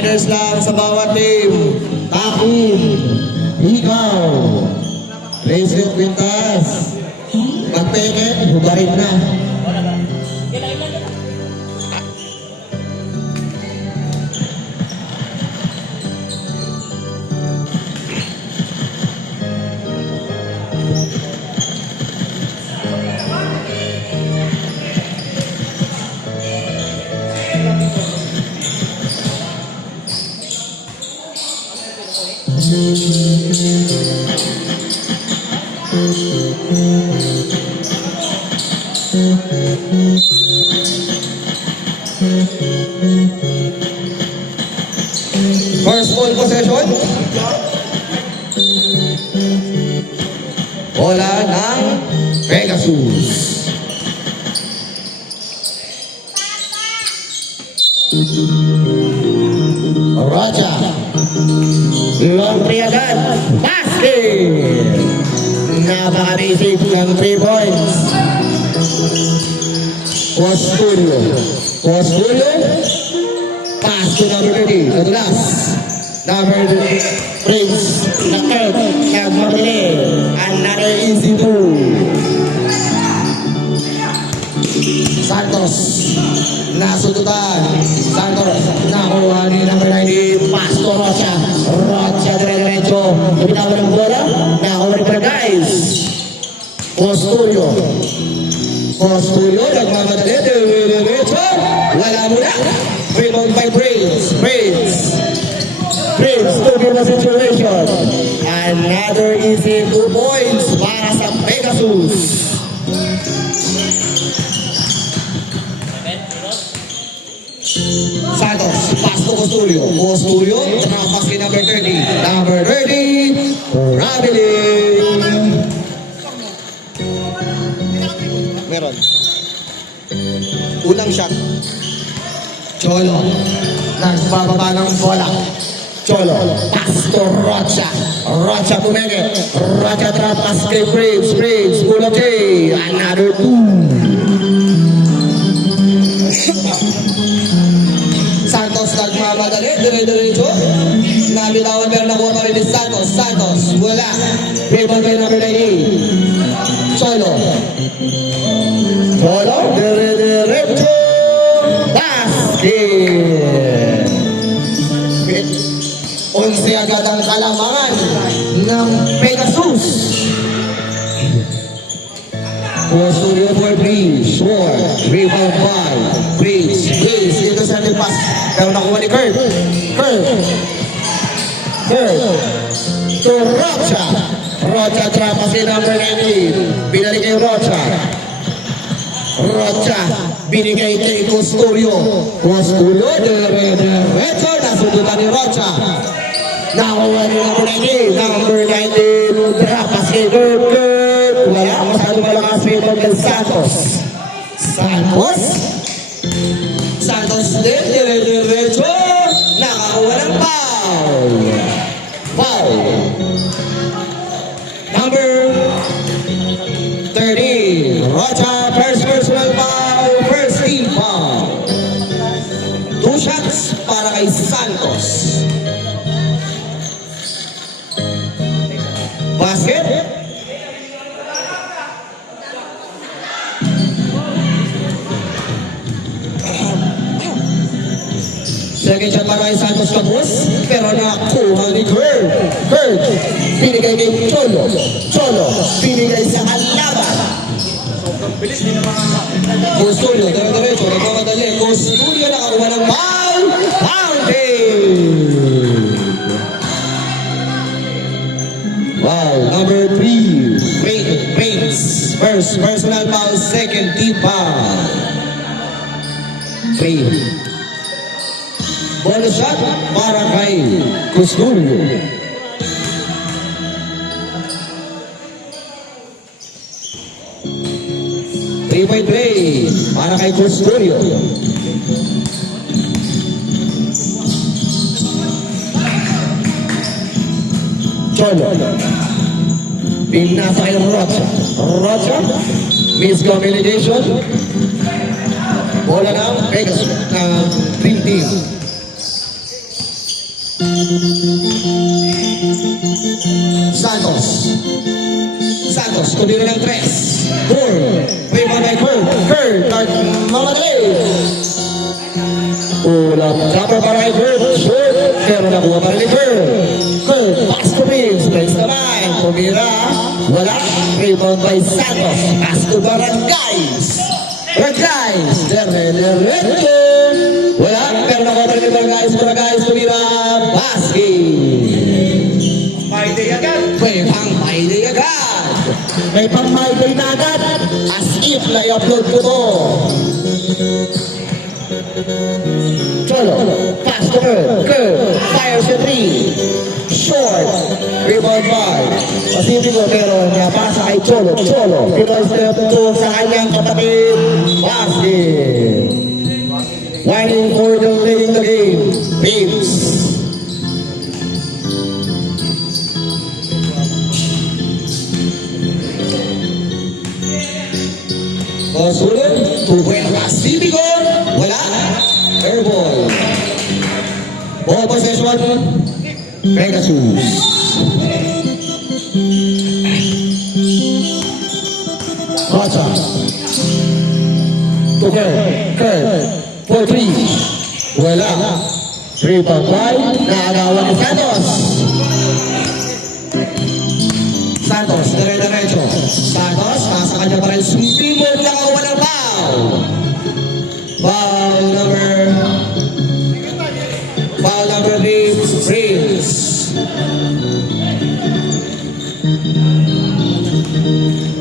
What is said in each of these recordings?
Riders lang sa bawat team. Takin, ikaw, Leslie Quintas, magpeket, hubarin na. First ball possession. Bola ng Pegasus. Raja. Long three agad. Basket. Napaka-basic ng 3 points. Costurio. Pass to number 30. Kadulas. Number 3. Prince. Nakert. Nagmamili. Another easy two. Santos. Nasututan. Santos. Nakuha ni number 90. Pass to Rocha. Rocha dire-diretso. Bitaw ng bola. Nakuha ni para guys. Costurio. Nagmamadali. Dire-diretso. Wala muna. Rebound by Prince. Prince to give the situation. Another easy 2 points para sa Pegasus. Santos, pass to Costurio, drop pass kay number 30. Traveling. Meron. Unang shot. Cholo, nagbababa ng bola. Cholo, pass to Rocha tumenge. Rocha drop pass kay Prince, Bulate. Another 2. Santos nagmamadali, dire-diretso. Nabitawan pero nakuha pa rin ni Santos, wala. Rebound by number 98. Cholo, dire-diretso. Basket! 11 agad ang kalamangan ng Pegasus. Costurio for Prince. Rebound by Prince. Dito sa ating pass. Pero nakuha ni Kurt. To Rocha. Rocha trap si number 19. Binalik kay Rocha. Binigay kay Costurio. Dire-diretso. Nasudutan ni Rocha. Nakuha ni number 19. Drop pass kay Kurt. Wala masyadong malakas rebound ng Santos din, dire-diretso. Nakakuha ng foul. Number 30. Rocha, first personal foul, first team foul. 2 shots para kay Santos. Basket. Second shot para kay Santos Capos, pero nakuha ni Kurt. Binigay kay Cholo. Binigay sa kalaban. Costurio, dire-diretso, nagmamadali. Costurio nakakuha ng foul. Wow, number 3. Prince. First personal foul, second team foul. 3. Bonus shot para kay Costurio. Three-point play para kay Costurio. Cholo. Pinasa kay Rocha. Miscommunication. Bola ng Pegasus ng Dream Team. Santos. Santos, tumira ng 3. Four. Rebound by Kurt. Kurt, mamadali. Ulang jumper para kay Kurt. Shoot. Pero nakuha pa rin ni Kurt. Kurt, pass to Vince. Place naman. Tumira. Wala. Rebound by Santos. Pass to Barangays. Barangays. Dere. Wala. Pero nakuha pa rin ni Barangays. Barangays tumira. Basket. May day agad. May pang-Friday agad. May pang-Friday na agad. As if na-upload ko to. Cholo. Pass to Kurt. Fires the 3. Short. Rebound by. Pasipin ko pero napasa kay Cholo. Pinoy step to sa kanyang kapatid. Basket. Winding for the leading the game. Beams. Sulit, 2-point pass, Bigor, wala, airball. Ball possession, Pegasus. Rocha. To Kurt, for 3, wala. Rebound by, naagawan ni Santos. Santos, dire-diretso. Santos, nasa kanya pa rin. Sumpi mo lang ako walang foul. Foul number 3, Prince.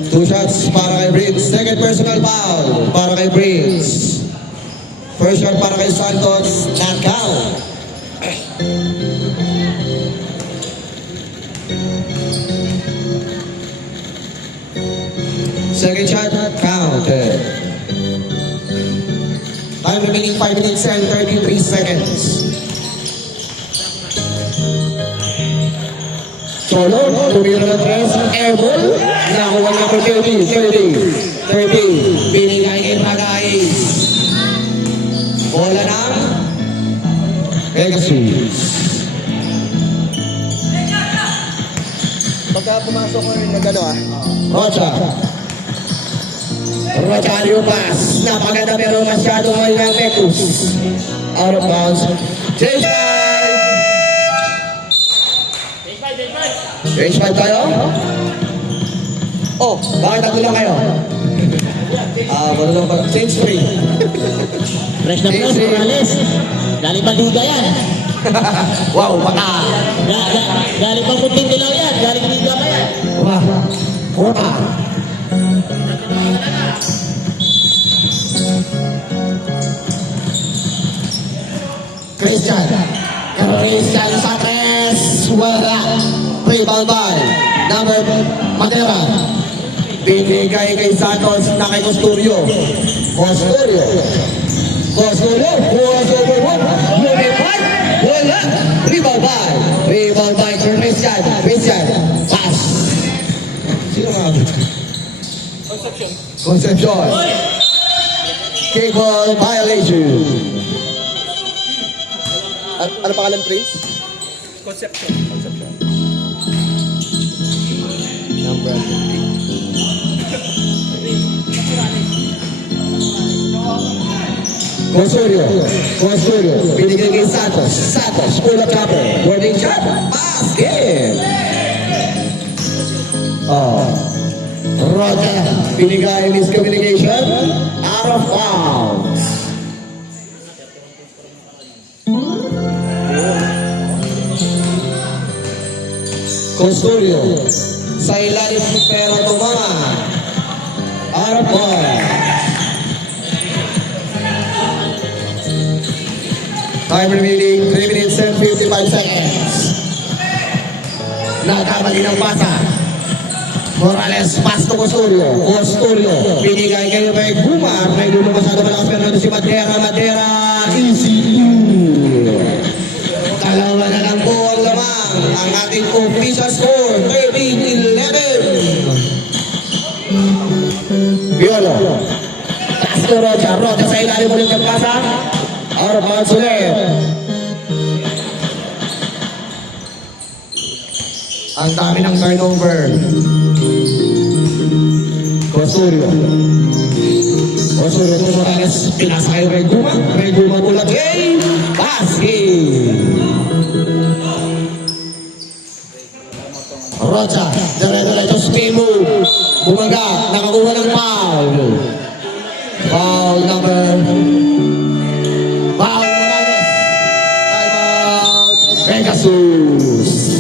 Two shots para kay Prince. Second personal foul para kay Prince. First shot para kay Santos. Not count. Second shot, counted. Time remaining 5 minutes and 33 seconds. Cholo, tumira ng 3, airball. Nakuha niya for 30. Binigay kay Pagais. Bola ng Pegasus. Pagka pumasok ko yung nagano Rocha. Rosario pass. Napaganda pero masyado ngayon ang Pegasus. Out of bounds. Change 5 tayo? Oh, bakit tatlo lang kayo? Wala lang pa. Change 3. Fresh na fresh, Morales. Galing pa liga yan. Wow, baka. Galing pa puting dilaw yan. Galing liga pa yan. Kota. Christian sa tres. Wala. Rebound by number Matera. Binigay kay Santos na kay Costurio. Lumipad. Wala. Rebound by Christian. Pass. Sino nga? Concepcion. Kick ball violation. Ano pangalan, Prince? Conception. Number 8. Consuelo. Binigay kay Santos. Pull up jumper. Boarding shot. Basket. Roger. Binigay miscommunication. Out of bounds. Consuelo. Sa ilalim pero tumama. Out of bounds. Time remaining 3 minutes and 55 seconds. Nagkamali ng pasa. Morales, pass to Costurio. Binigay kayo kay Gumar. May dulo masyado malakas pero si Madera. Easy 2. Dalawa na lang po ang lamang. Ang ating official score, 13-11. Piolo. Pass to Rocha sa ilalim ulit ng pasa. Out of bounds ulit. Ang dami ng turnover. Osorio to Morales, pinasa kay Reguma. Reguma mula kay Baskin. Rocha, dire-diretso spin move. Bumaga, nakakuha ng foul. Foul Morales. Time out, Pegasus.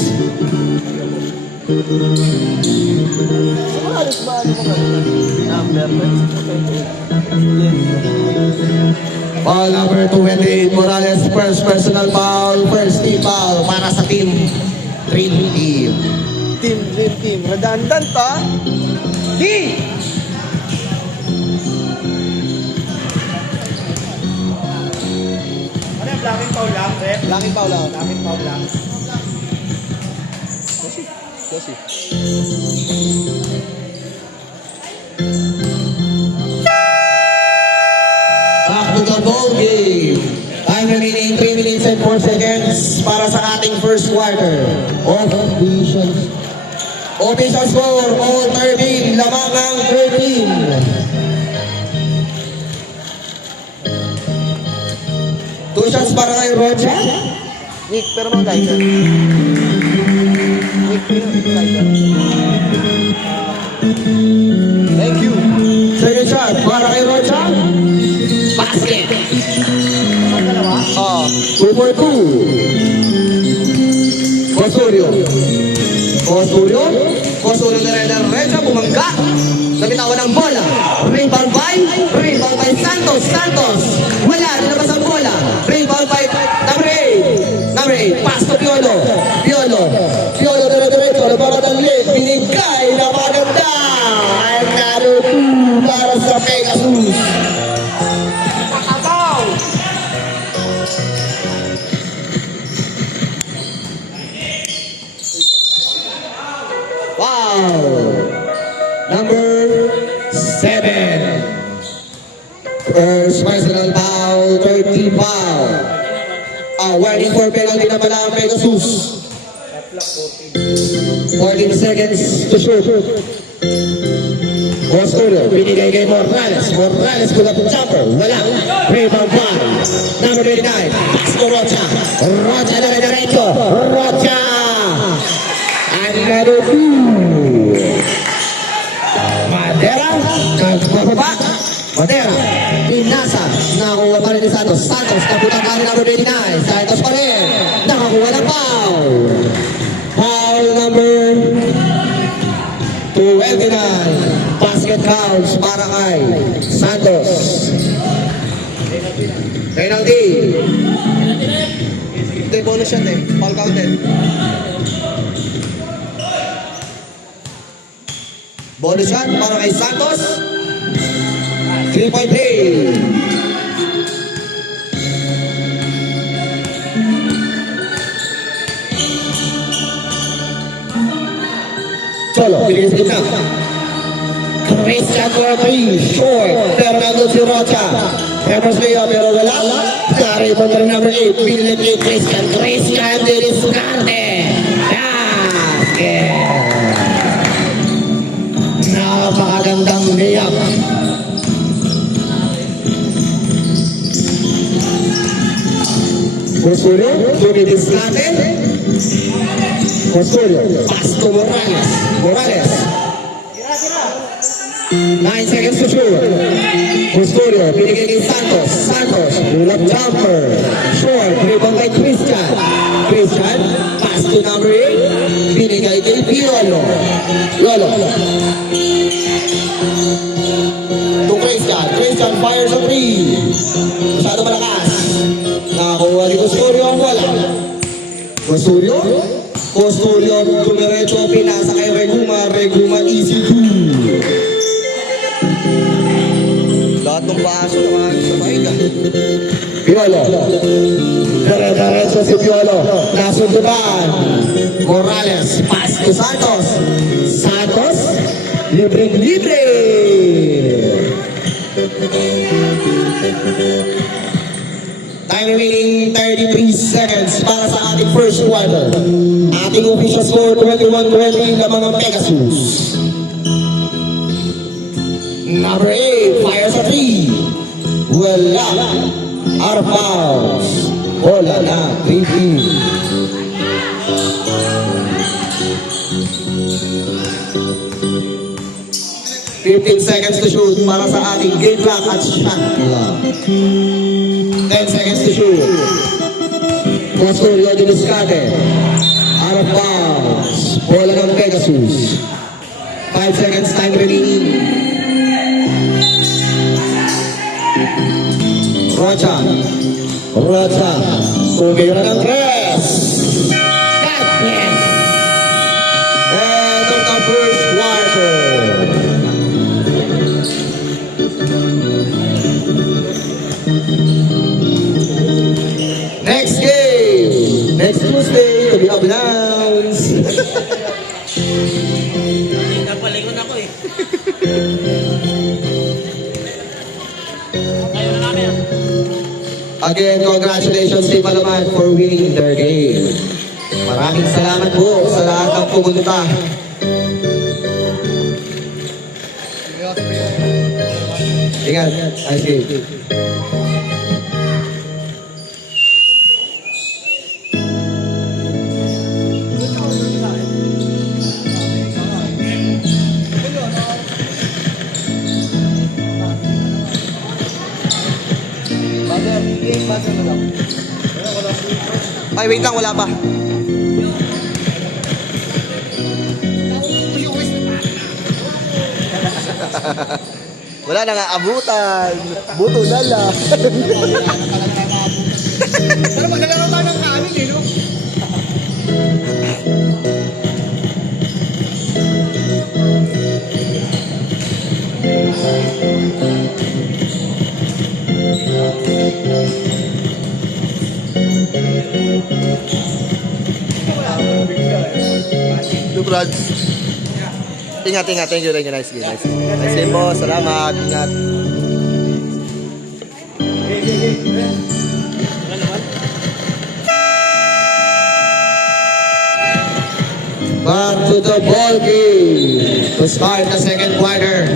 Halos ba ano mo number? Foul number 28, Morales, first personal foul, first team foul para sa team. Dream Team. Dream team. Redundant ha? Di! Ano yung blocking foul lang, ref? Blocking foul lang. Blocking foul lang. Josie. Back to the ball game. Time remaining 3 minutes and 4 seconds para sa ating first quarter. Official score, all 13, lamang ng 13. 2 shots para kay Rocha. Nick, pero mga guys. Nick, thank you. Second shot para kay Rocha. Basket. Oh. 2 for 2. Osorio na rin ang Recha, bumangga. Nabitawan ang bola. Rebound by Santos. Wala, nilabas ang bola. Rebound by number 8. Pass to Piolo, dire-diretso. Napapadali. Binigay. Napaganda. Another 2 para sa Pegasus. Wow! Number 7. First personal foul, 30 foul. Warning for penalty naman ang Pegasus. 14 seconds to shoot. Osorio, binigay kay Morales. Morales pull up the jumper. Wala. Rebound by number 29. Pass to Rocha. Rocha na rin diretso. Rocha! Another 2. Madera, nagbababa. Madera, pinasa. Nakakuha pa rin ni Santos. Santos, napunang kami number 29. Santos pa rin. Nakakuha ng foul. Foul number 29. Basket counts para kay Santos. Penalty. Ito yung bonus shot eh. Foul counted. Bonus shot para kay Santos. 3.3. Cholo, binigay sa gitna. Christian for 3. Short. Pero nandun si Rocha. Peppers layup pero wala. Dari pa rin number 8. Binigay kay Christian. Christian Deliscarte. Basket. Napakagandang layup. Osorio, Deliscarte. Osorio, pass to Morales. 9 seconds to shoot. Osorio, binigay kay Santos. Pull up jumper. Short, rebound by Christian. Pass to number 8. Binigay kay Piolo. To Christian fires a 3. Masyado malakas. Nakakuha ni Osorio ang bola. Osorio, tumiretso, pinasa kay Reguma, easy 2. Lahat ng baso naman sa mahiga. Piolo. Dire-diretso si Piolo. Nasundutan. Morales. Pass to Santos. Libre. Time remaining 33 seconds para sa ating first quarter. Ating official score 21-20 lamang ang Pegasus. Number 8, fires a 3. Wala. Out of bounds. Bola na, 3-3. Seconds to shoot para sa ating game clock at shot clock. 10 seconds to shoot. Pastor Yogi Discarte. Out of bounds. Bola ng Pegasus. 5 seconds time remaining. Rocha. Tumira ng tres. And of the first quarter. Next game. Next Tuesday to be announced. Nagpalingon ako eh. Ayaw na namin. Again, congratulations Team Alaman for winning their game. Maraming salamat po sa lahat ng pumunta. Ingat, nice game. Ay, wait lang, wala pa. Wala na nga abutan. Buto na lang. Pero maglalaro tayo ng kanin eh, no? Dukrad. Ingat. Thank you. Nice game. Nice game po. Salamat. Ingat. Back to the ball game to start the second quarter.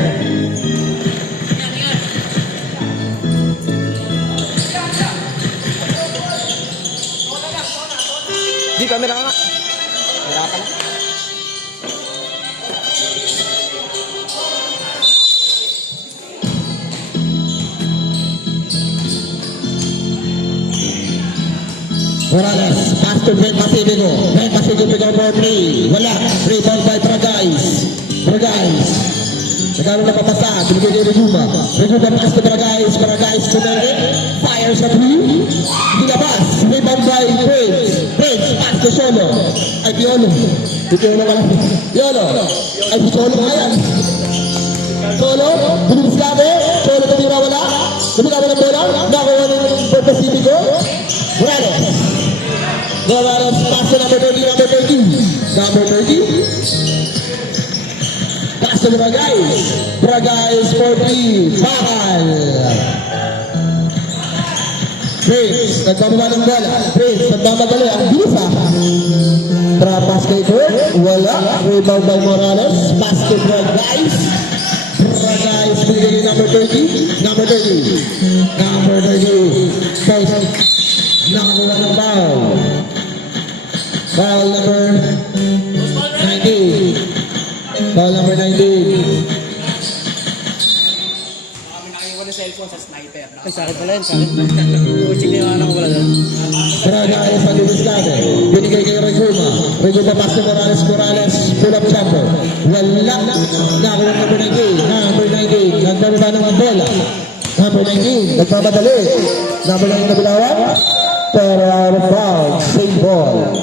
Di, camera ka nga. Wala ka na. Morales, pass to Ben Pacifico. Ben Pacifico for play. Wala. Rebound by Bragais. Nagkaroon na papasa. Binigay kay Reguma. Reguma pass to Bragais. Bragais to Mende. Fires a 3. Dilabas. Rebound by Prince. Pass to Solo. Ay, Piolo. Piolo ka lang. Piolo. Ay, Solo ka yan. Solo. Bilis kami. Solo tumira wala. Tumira wala bola. Nakakuha ng Pacifico. Morales. Morales pass to number 30. Number 30. Pass to Bragais for 3. Bakal. Prince, nagpapaba ng bola. Prince, nagmamadali. Ang bilis ah. Pass kay Kurt. Wala. Rebound by Morales. Pass to Bragais. Bragais, binigay number 30. Number 30. First. Nakakuha ng foul. Foul number 19. Foul number 19. Ay, sa akin pala yun. Sa akin. Coaching na yung anak ko pala doon. Bragais sa Diviscate. Binigay kay Reguma. Reguma pass to Morales. Pull up jumper. Wala. Nakakuha number 19. Nagbababa ng bola. Number 19. Nagpapadali. Number 9 na bilawan. Pero out of bounds, same ball.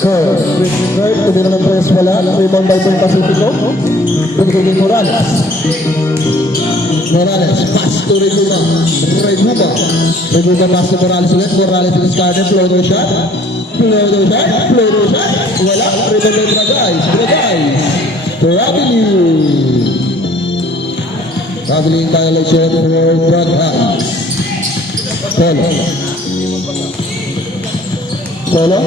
Kurt, tumira ng press wala. Rebound by Pong Pacifico. Binigay kay Morales. Pass to Reguma. Reguma pass to Morales ulit. Morales in his garden. Floater shot. Wala. Rebound by Bragais. To Avenue. Traveling violation for Braga. Cholo,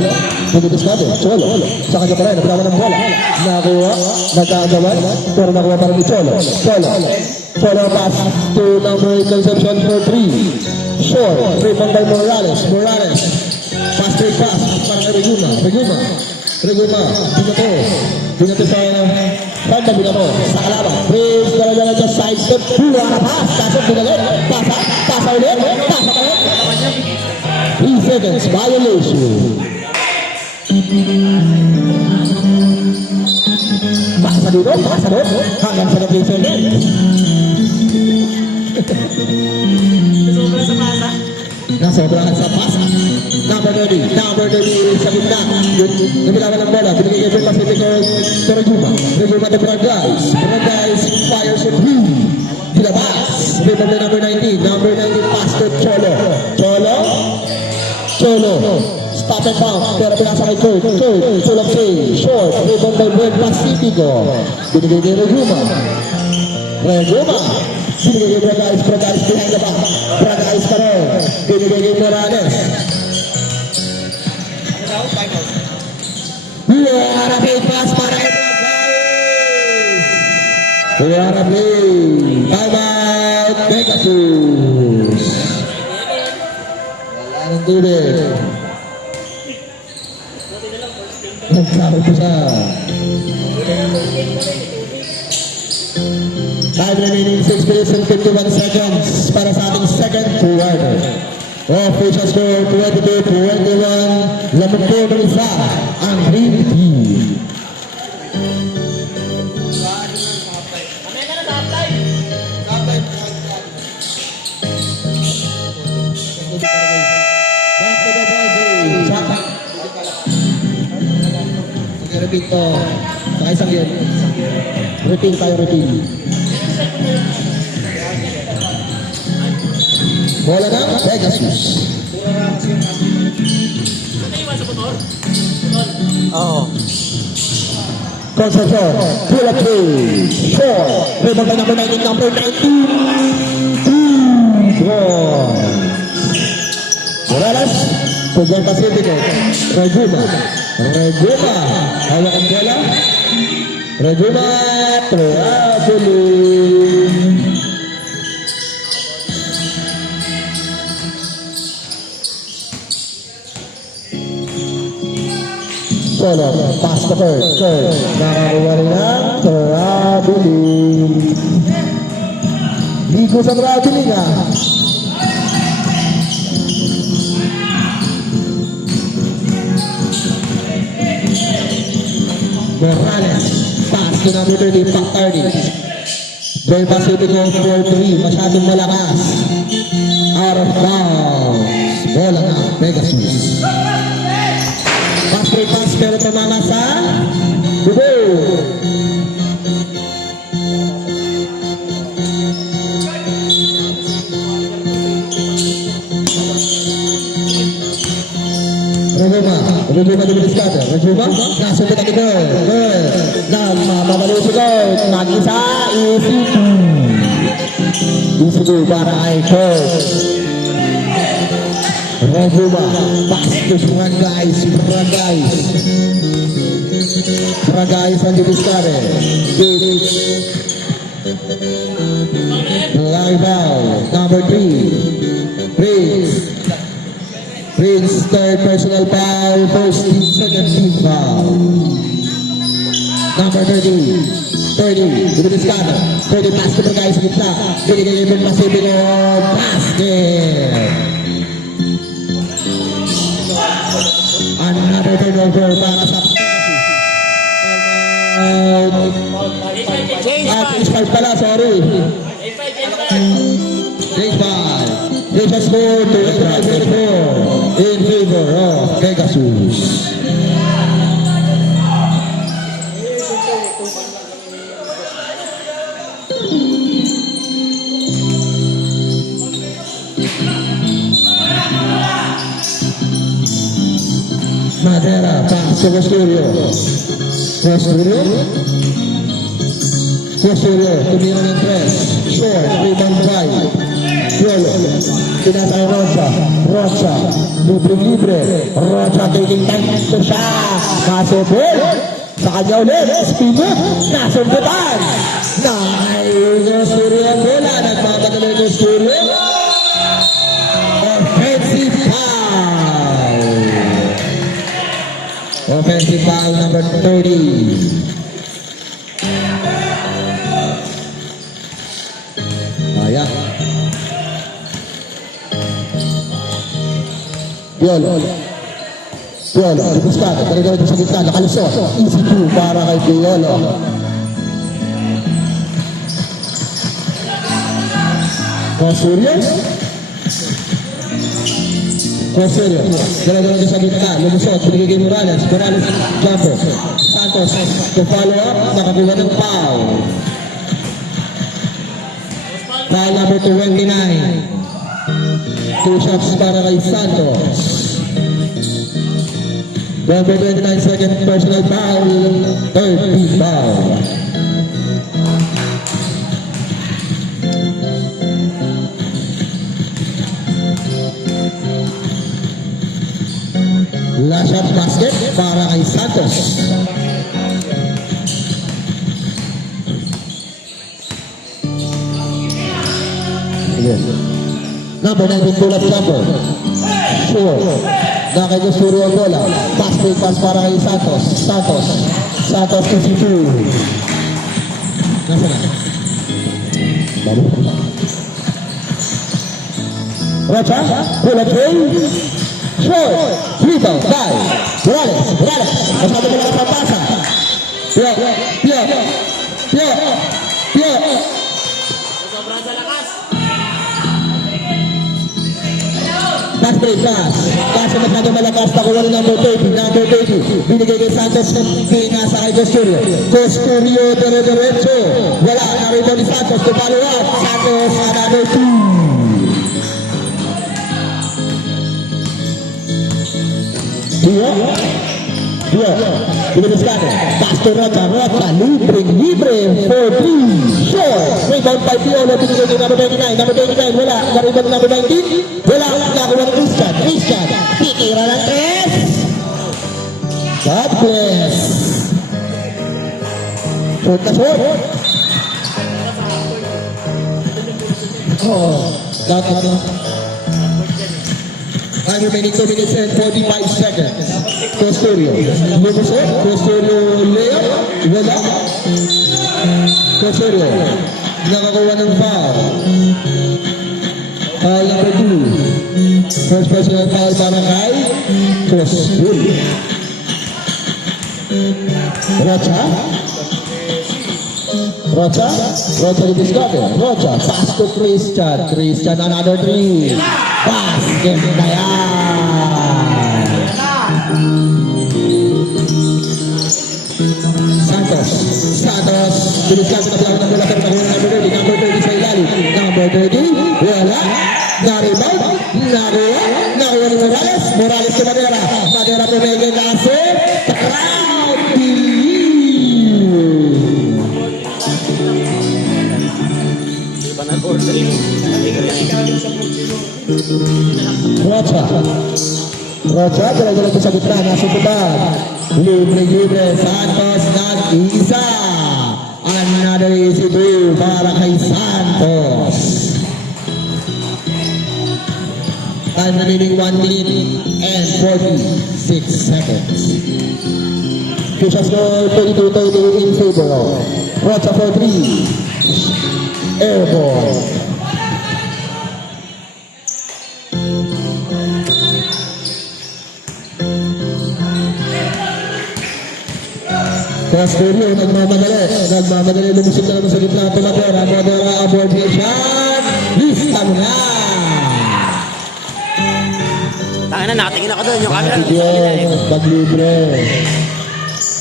nagdidiskado. Cholo, sa kanya pa rin, nabraman ng bola. Nakuha, nagkagawan, pero nakuha pa rin ni Cholo. Cholo pass to number Concepcion for 3. Short, rebound by Morales. Pass to pass, para kay Reguma, Binato sa Santa Binato, sa kalaban. Praise, dala-dala dyan, side step, pula na pass, kasap, binagot, pasa ulit, pasa pa rin. 3 seconds, violation. Pasa doon, hanggang sa na-place ulit. Nasobrahan sa pasa. Number 30 sa gitna. Nabilawan ng bola, binigay kay Pacifico to Reguma to Bragais. Bragais fires a 3. Dilabas. Rebound by number 19 pass to Cholo. Stop and bounce. Pero pinasa kay Kurt. Full of save. Short. Rebound by Brent Pacifico. Binigay kay Reguma. Binigay kay Bragais behind the back. Bragais pa rin. Binigay kay Morales. What a big pass para kay Bragais. What a play. Time out. Pegasus. Wala ng tubig. Nagkaroon ko siya. Time remaining 6 minutes and 51 seconds para sa ating second quarter. Official score 22-21. Lamang po ng isa ang Green Team. Back to the ball game. Repeat to. Saka isang yun. Repeat. Bola ng Pegasus. Oo. Concepcion, pull up play, short, rebound by number 19, Morales, Pugal Pacifico, Reguma, hawak ang bola, Reguma, traveling. Cholo, pass to Kurt, nakakuha rin ang traveling. Ligo sa traveling Morales, pass to number 30, back 30. Boy Pacifico for 3, masyadong malakas. Out of bounds. Bola na, Pegasus. Pass pero tumama sa Dugo. Reguma dumidiskada. Reguma, nasunod ang Igor. Mabaliw si Igor. Mag-isa, easy para kay Kurt. Reguma, pass to Bragais ang didiskade. Live out, number 3. Prince, third personal foul, first team, second team foul. Number 30, didiskade. 30 pass to Bragais sa gitna. Binigay kay Pacifico, basket. Another turnover para sa Change 5 pala, sorry. Change 5. This has scored to in favor of Pegasus. Madera, pass to Rosario. Rosario, tumira ng tres. Short, rebound drive. Yolo, tinatay Rocha. Rocha, libre. Rocha taking time to shot. Kaso ball. Sa kanya ulit, spinner. Nasundutan. Rosario ang bola. Nagmamadali ng Rosario. Offensive foul. Offensive foul number 30. Ayan. Yolo. Dibuskado. Talaga sa gitna. Nakalusot. Easy 2 para kay Yolo. Rosario. Dala-dala sa gitna. Lumusot. Binigay kay Morales. Jumper. Santos. To follow up. Nakakuha ng foul. Foul number 29. 2 shots para kay Santos. Number 29, second personal foul. Third team foul. Last shot basket para kay Santos. Number 19, pull-up jumper. Sure. Nakikisuro ang bola. Pass para kay Santos. Santos 52. Nasa na? Baru. Rocha, pull-up tray. Short. Rebound, dive. Morales. Masyado mo lang ang pasa. Pio. Pass. Kaso masyado malakas. Nakuha ng number 30. Binigay kay Santos ng pinasa kay Costurio. Dire-diretso. Wala. Narito ni Santos. To follow up. Santos, another 2. Pio. Binibiskado. Pass to Rocha. Libre. 4-3. Short. Rebound by Pio. Binigay kay number 29. Wala. Narito number 19. Wala. Nakuha ng Christian. Titira ng 3. God bless. Short na short. Dapat. Time remaining 2 minutes and 45 seconds. Costurio. Costurio layup. Wala. Costurio. Nakakuha ng foul. Foul number 2. First personal foul para kay Costurio. Rocha Dibiskado. Rocha. Pass to Christian, another 3. Basket na yan. Santos. Dibiskado na bilang ng bola sa number 30 sa ilalim. Number 30. Wala. Na-rebound. Nakuha ni Morales to Madera pumigil kasi. Crowd Rocha, dala-dala ko sa gitna, nasubukan. Libre, Santos nag-isa. Another easy 2 para kay Santos. Time remaining 1 minute and 46 seconds. Fisher score 22-30 in favor of Rocha for 3. Airborne. Costurio, nagmamadali, lumusot na naman sa gitna, Madera, abortion, lista mo na! Tangina, nakatingin ako doon, yung camera. Paglibre.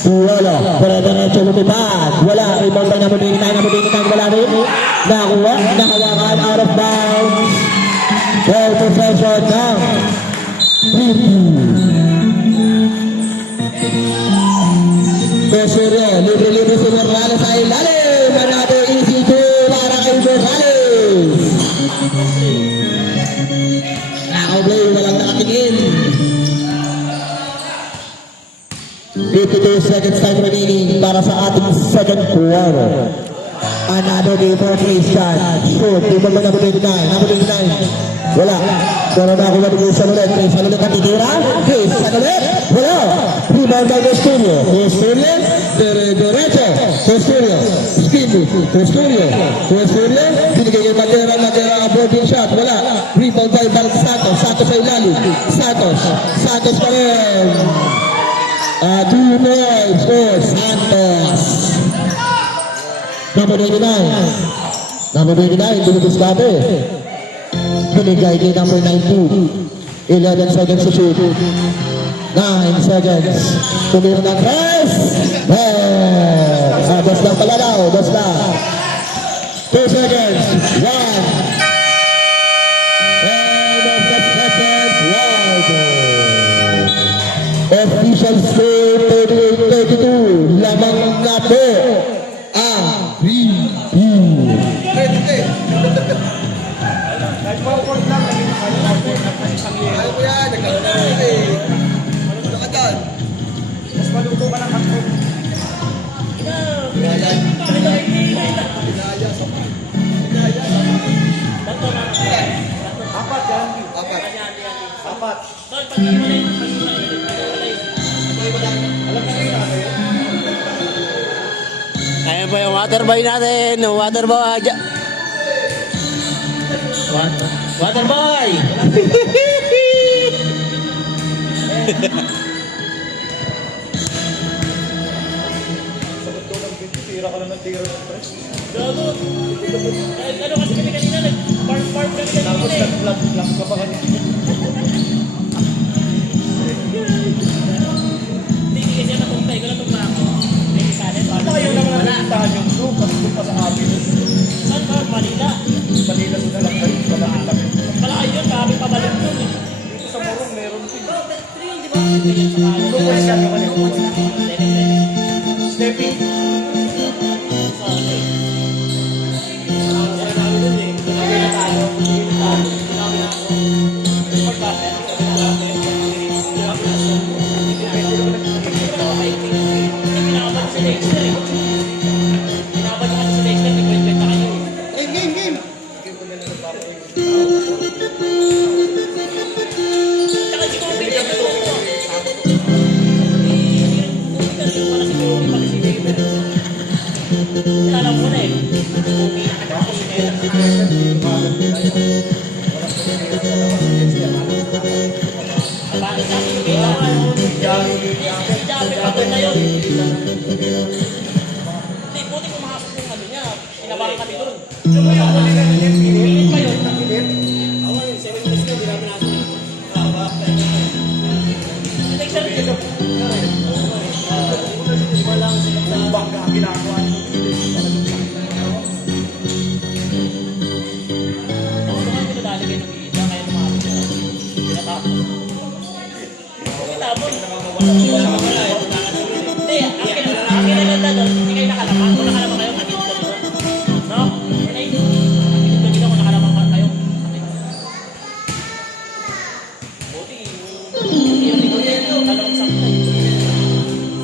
Wala, dire-diretso lumipad. Wala, rebound by number 29, wala rin. Nakawakan, out of bounds. Well, possession ng Costurio, libre si Morales sa ilalim. Another Nakablay, walang nakatingin. 52 seconds time remaining para sa ating second quarter. Another day for Christian. Shoot, di ba ba number 29? Number 29. Wala. Pero na ako mag-isa ulit. Christian ulit ang titira. Christian ulit. Wala. Rebound by Custodio. Custodio. Diretso. Custodio. Spin. Custodio. Custodio. Binigay yung matera ang boarding shot. Wala. Rebound by Bal Santos. Santos sa ilalim. Santos. Santos pa rin. 2 points for Santos. Number 29. Number 29, binibis dati. Binigay kay number 19. 11 seconds to shoot. 9 seconds. Tumira ng press. Dos lang pala daw. Dos lang. 2 seconds. 1. And of the second quarter. Official score 38-32. Lamang na po ang review. Ayaw ko yan, nagkaroon na rin eh. Maluto ka dyan. Mas maluto ka ng hotdog. Pinaya. Apat yan. Apat. Kaya ba yung water boy natin? Water boy. Water boy! Ano kasi kami kanina, nag-park kami kanina. Tapos nag-vlog ka pa kanina. Hindi kasi natumpay ko, natumpay ako. May isalit. Tayo naman ang pintahan yung show, kasi doon pa sa amin. Saan ka? Manila. Manila doon na lang kayo, wala ang kami. Malaki yun, kami pabalik yun. Dito sa Morong, meron din. Pero yun, di ba? Ganyan sa kaya. Lupos yan, naman yung lupos. Stepping. Sa ano eh. Kaya namin dun eh. Kaya na tayo. Kaya na ako. Pagkakaya, kami na lang kayo. Pinakabat sa Dexter eh. Pinakabat ka sa Dexter, nag-kwenta kayo eh. Game. Tsaka si Kobe, hindi ako ito. Hindi pala si Kobe, pala si David. Alam ko na eh. Kobe, ako si David. Bakit sa akin yung kailangan? Si Javi pagod na yun. Hindi, buti pumasok yung ano niya. Inabahan kami doon. Pilit pa yun. Ako yun, 7 minutes na, hindi namin natin. Nag-exam dito. Walang sila sa... Bangga ginagawa. Ako naman pinadali kayo ng iba, kaya tumapit sila. Pinatapos. Pinatapos. Hindi, ang kinaganda doon, hindi kayo nakalaman. Kung nakalaman kayo, magiging kami doon. No? Magiging kami doon kung nakalaman kayo. Buti, yung likod yun, dalawang sakta eh.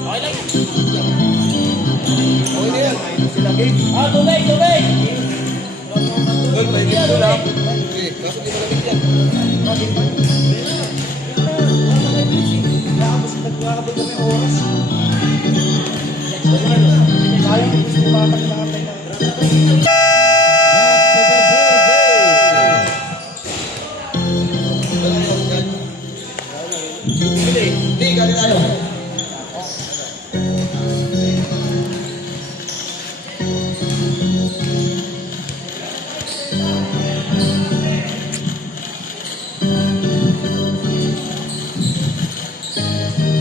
Okay lang yan. Okay na yan. Sila game. Tubig! Well, may game ko lang. Okay, kaso di malamig yan. Nakapos nagkakabot kami oras. Sayang, gusto ko makakakakatay na. Hindi, galing tayo.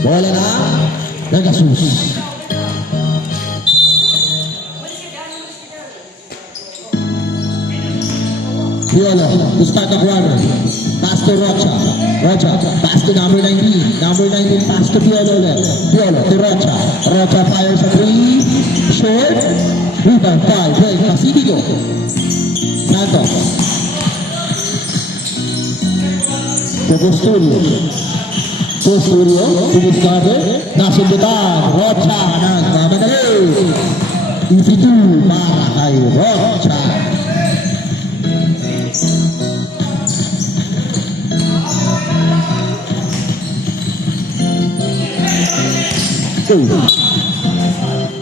Bola na. Pegasus. Piolo, to start the corner. Pass to Rocha. Pass to number 19. Number 19, pass to Piolo ulit. Piolo to Rocha. Rocha fires a 3. Short. Rebound, 5. Break. Pacifico. Santos. Custodio. Custodio, Sidiskade, nasundutan, Rocha nagmamadali. Easy 2 para kay Rocha.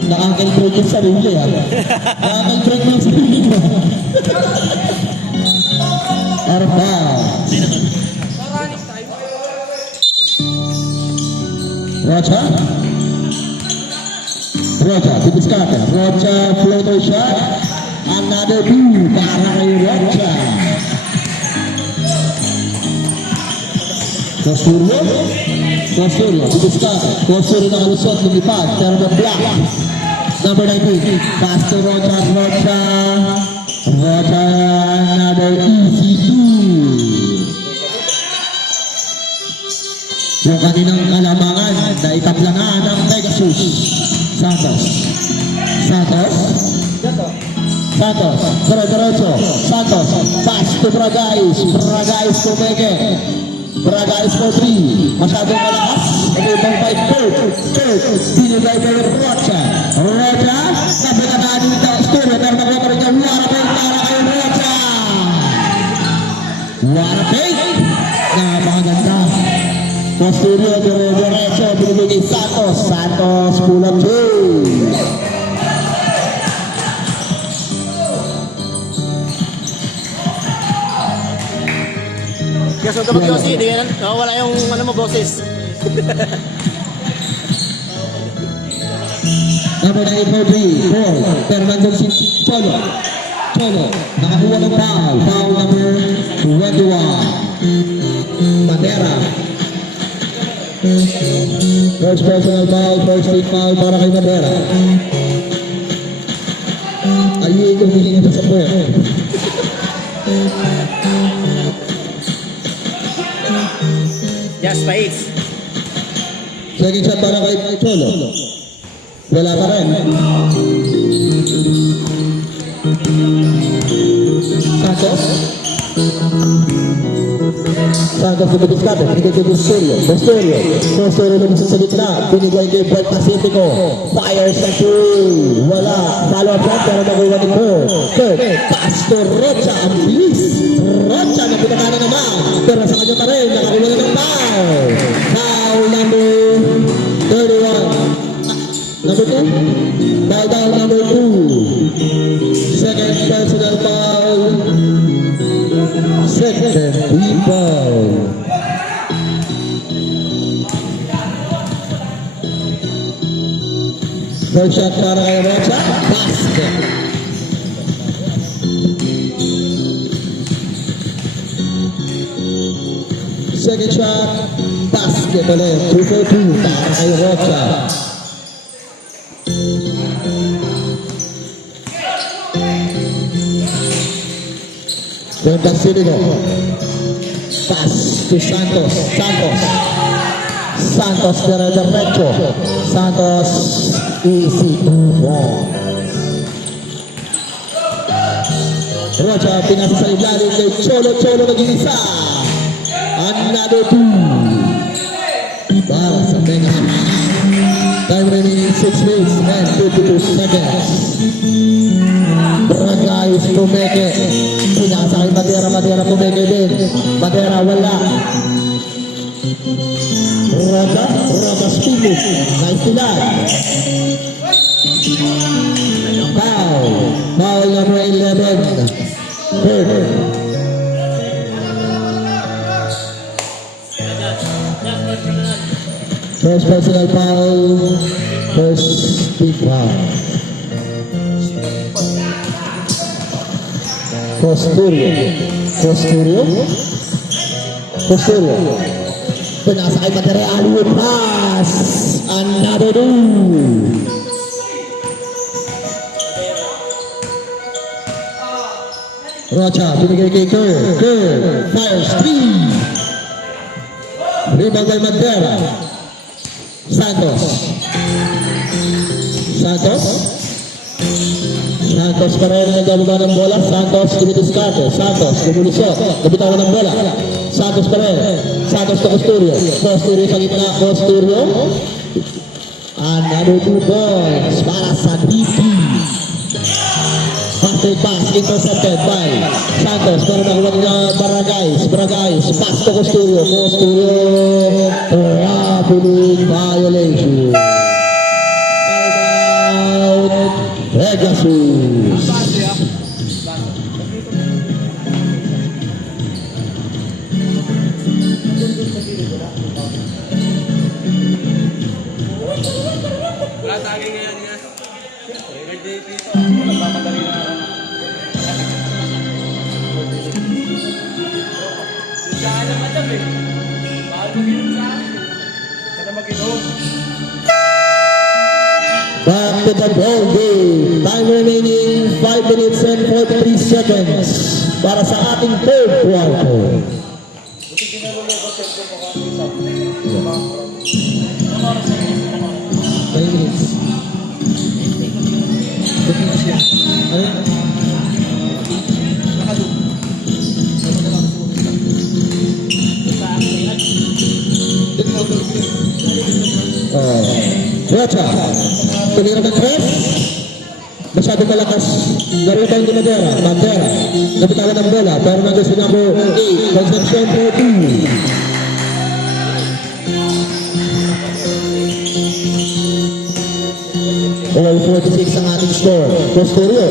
Nakaka-improve yung sarili, ha? Nakaka-improve yung sarili mo. Arpa. Rocha. Rocha, Sidiskade. Rocha, floater shot. Another 2 para kay Rocha. Custodio. Custodio, Sidiskade. Custodio nakalusot, lumipad, pero na-block. Number 19, pass to Rocha, Rocha. Rocha, another easy 2. Yung kaninang kalamangan na itablangan ng Pegasus. Santos. Santos. Santos. Diretso. Santos. Pass to Bragais. Bragais to Mege. Bragais for 3. Masyadong malakas. Ibang by Kurt. Binigay kay Rocha. Rocha. Kabinataan dito. Studio. Pero nakuha rin yung Warapay para kay Rocha. Warapay. Napakaganda. Custodio. Diretso. Binigay kay Santos. Santos. Pull up 2. Kasi huwag ka mag-yossi, di yan, wala yung ano mo, boses. Number 9 for 3, Paul, Fernando Cholo. Cholo, nakakuha ng foul. Foul number 21. Madera. First personal foul, first team foul para kay Madera. Ayun yung hihingi sa po. Just fights. Second shot para kay Cholo. Wala pa rin. Santos. Santos sa Sidiskade. Binigay kay Custodio. Custodio naman sa gitna. Binigay kay Boy Pacifico. Fire sa 2. Wala. Follow up shot pero nakuha ni Kurt. Pass to Rocha. Ang bilis. Rocha na pinakana naman. Pero sa kanya pa rin. Nakakuha na ng foul. Foul number 31. Number 2. Foul down number 2. Second personal foul. Second team foul. First shot para kay Rocha. Basket. Second shot. Basket ulit. 2 for 2 para kay Rocha. Boy Pacifico. Pass to Santos. Santos diretso. Santos easy 2-1. Rocha pinasa sa ilalim kay Cholo nag-iisa. Another 2 para sa Pegasus. Time remaining 6 minutes and 52 seconds. Bragais Pumeke. Pinasa kay Madera Pumeke din. Madera wala. Rocha speeding. Nice pilar. Foul number 11. Third. First personal foul. First big foul. Custodio. Pinasa kay Madera. Alley pass. Another 2. Rocha, binigay kay Kurt. Fires 3. Rebound by Madera. Santos pa rin ang nagdaluma ng bola. Santos, Sidiskade. Santos, lumulusot. Nabitawan ng bola. Santos pa rin. Santos to Costurio. Costurio sa gitna. Costurio. Another 2 points para sa DP. Backward pass intercepted by Santos. Pero nakuha niya Barangay. Pass to Costurio. Traveling violation. Timeout. Pegasus. Wala tagay ngayon nga. Birthday dito. Nagmamadali na ako. Saan naman dyan eh? Bakit mag-inom sa akin? Kada mag-inom. Back to the ball game. Time remaining 5 minutes and 43 seconds para sa ating third quarter. Buti ginalo ko check ko pa kami sa 5 minutes. Rocha, tumira ng press. Masyado malakas. Garutan ni Bandera. Nabitawan ng bola. Pero nandun si number 8. Concepcion for 2. All 46 ang ating score. Costurio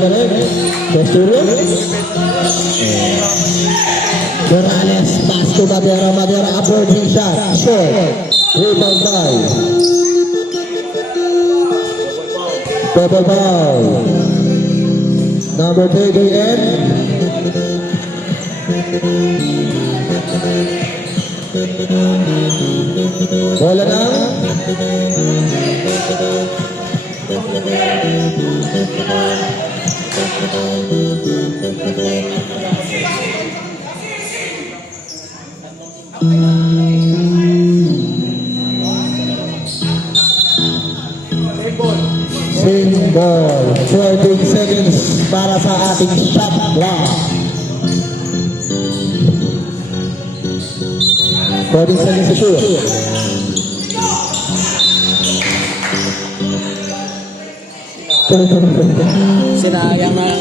na rin. Costurio. Morales, pass to Madera. Madera, approaching shot. Short. Rebound by. Double foul. Number 38. Bola na. Same ball. 14 seconds para sa ating shot clock. 14 seconds to shoot. Sinayang na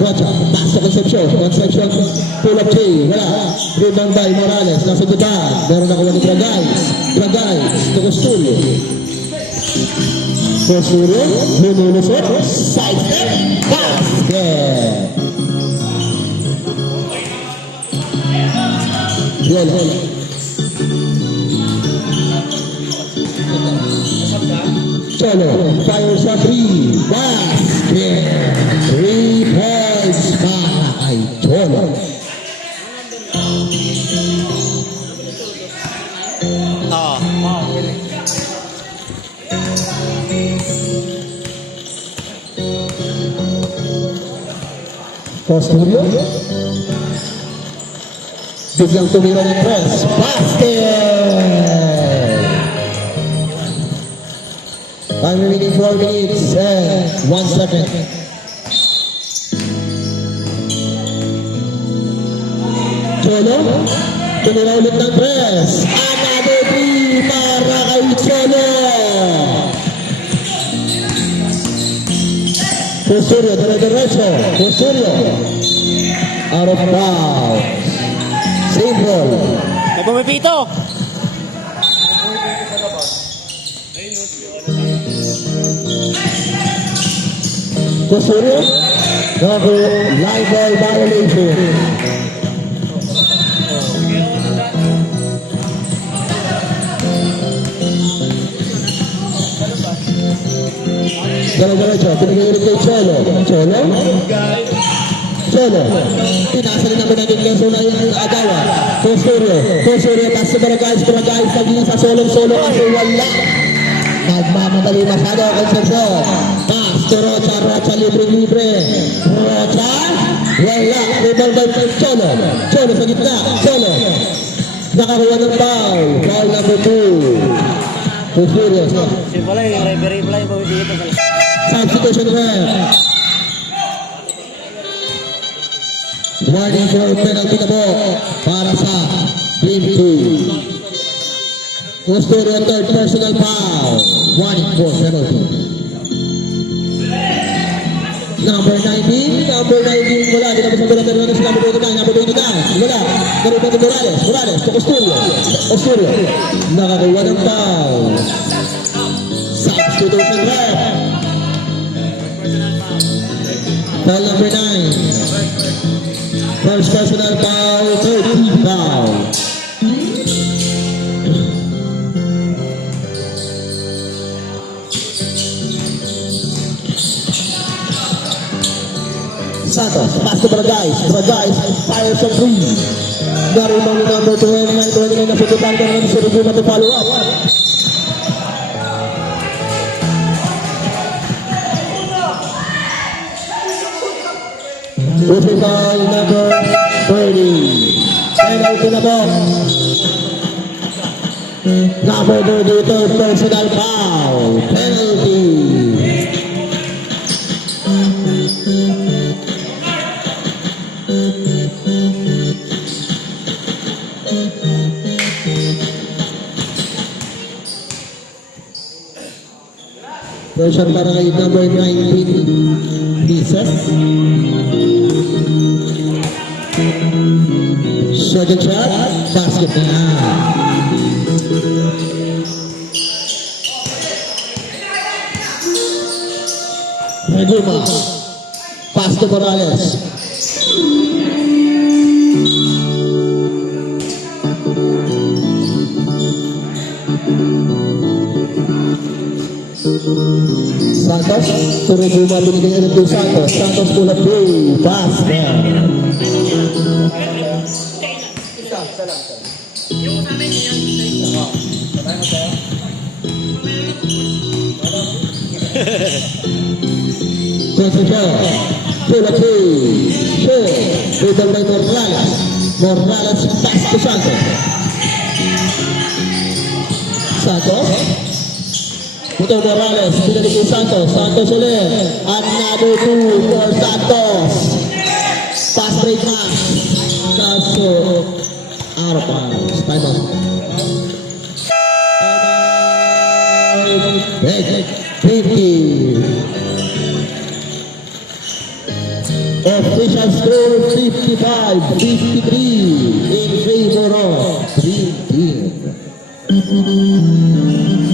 Rocha, pass to Concepcion. Pull up three. Wala. Rebound by Morales. Nasa gitna. Meron na kuha ni Bragay to Costurio. Costurio. Lumulusot. Side step. Basket. Yelo. Cholo. Fire sa 3. Basket. 3 points para kay Cholo. Costurio. Biglang tumira ng press. Basket! Time remaining 4 minutes and 1 second. Cholo. Tumira ulit ng press. Another 3 para kay Cholo. Costurio, derecho. Costurio. Out of bounds. Same ball. Nagpumipito. Costurio. Live ball violation. Derecho, pinigay ulit kay Cholo. Cholo. Pinasa rin naman ng Ingleso na yung agawa. Costurio, pass to Barangay. Nag-iisa solong-solo kasi wala. Nagmamadali masyado. Concepcion. Pass to Rocha, libre. Rocha, wala. Rebound by Cholo sa gitna. Cholo. Nakakuha ng foul. Foul number 2. Costurio. Si pala yung referee pala yung pumipito. substitution ref. Warning for penalty na po para sa Team 2. Custodio third personal foul. Warning for penalty. Number 19, wala. Di na masagulat na naman si number 29, number 29, wala. Narupa ni Morales, to Custodio. Nakakuha ng foul. Substitution ref. Foul number 9. First personal foul, third team foul. Santos, pass to Barangay fires from 3. Narimang ni number 29 na pututan ka naman si Reguma to follow up. Official number 30. Penalty na po. Number 30, third personal foul. Penalty. Pressure para kay number 19, Pieces. Second shot, basket na. Reguma, pass to Morales. Santos, to Reguma, binigay rin to Santos. Santos pull up blue, pass na. Concession, pull up blue, short, dribble by Morales. Morales, pass to Santos. Santos, Puto Morales, pinalik yung Santos. Santos ulit. Another 2 for Santos. Pass break na. Kaso, out of bounds. Time out. Break. 50. Official score 55-53 in favor of Green Team.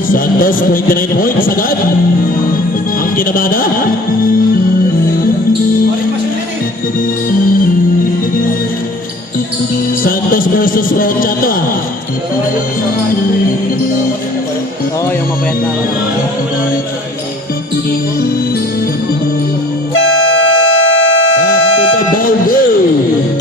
Santos 29 points agad. Ang kinabada. Santos versus Rocha to ah. Oo, yung mapayat na. Back to the ball game.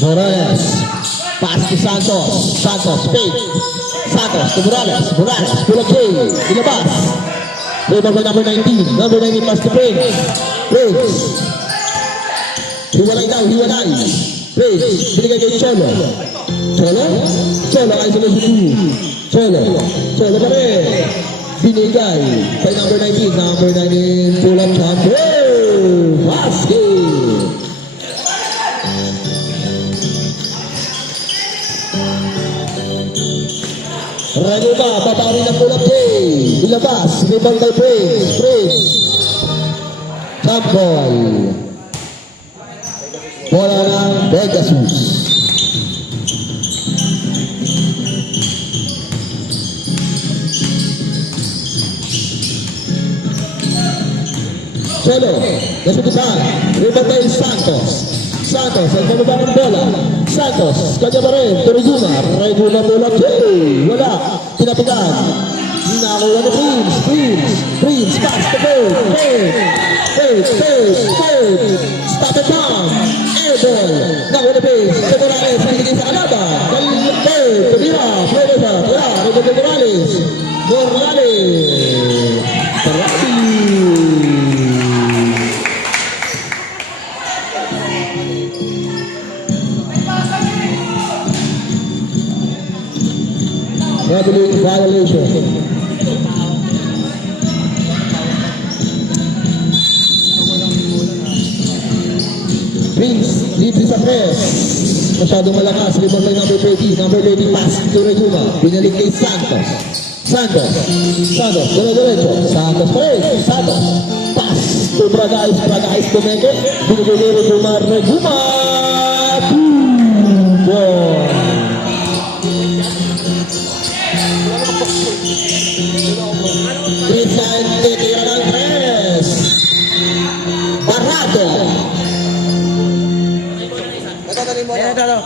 Morales, pass to Santos. Santos, fake. Santos to Morales. Morales, pull up play. Ilabas. Rebound by number 19. Number 19 pass to Prince. Prince. Hiwalay daw, hiwalay. Prince, binigay kay Cholo. Cholo ay sumusunod. Cholo pa rin. Binigay kay number 19. Number 19, pull up shot. Basket. Reguma, babawi ng pull-up play. Ilabas, rebound by Prince. Top ball. Bola ng Pegasus. Cholo, nasa depan. Rebound by Santos, ang pababa ng bola. Santos, kanya pa rin. Reguma pull-up play. Wala, tinapigan. Nakuha na Prince, pass to goal. Third. Stop and bomb. Air ball. Nakuha na Prince. Morales, nagiging sa kalaban. Third, tumira. Pwede ba? Wala, Pasok de Morales. Traveling violation. Prince, dito sa press. Masyadong malakas. Limang may number 30. Number 30, pass to Reguma. Binalik kay Santos. Santos. Diretso. Santos pa rin. Santos. Pass to Bragais. Bragais to Meke. Binigay Reguma. Reguma. Boom. Trisante, tira ng press. Barato. Natatanin mo na.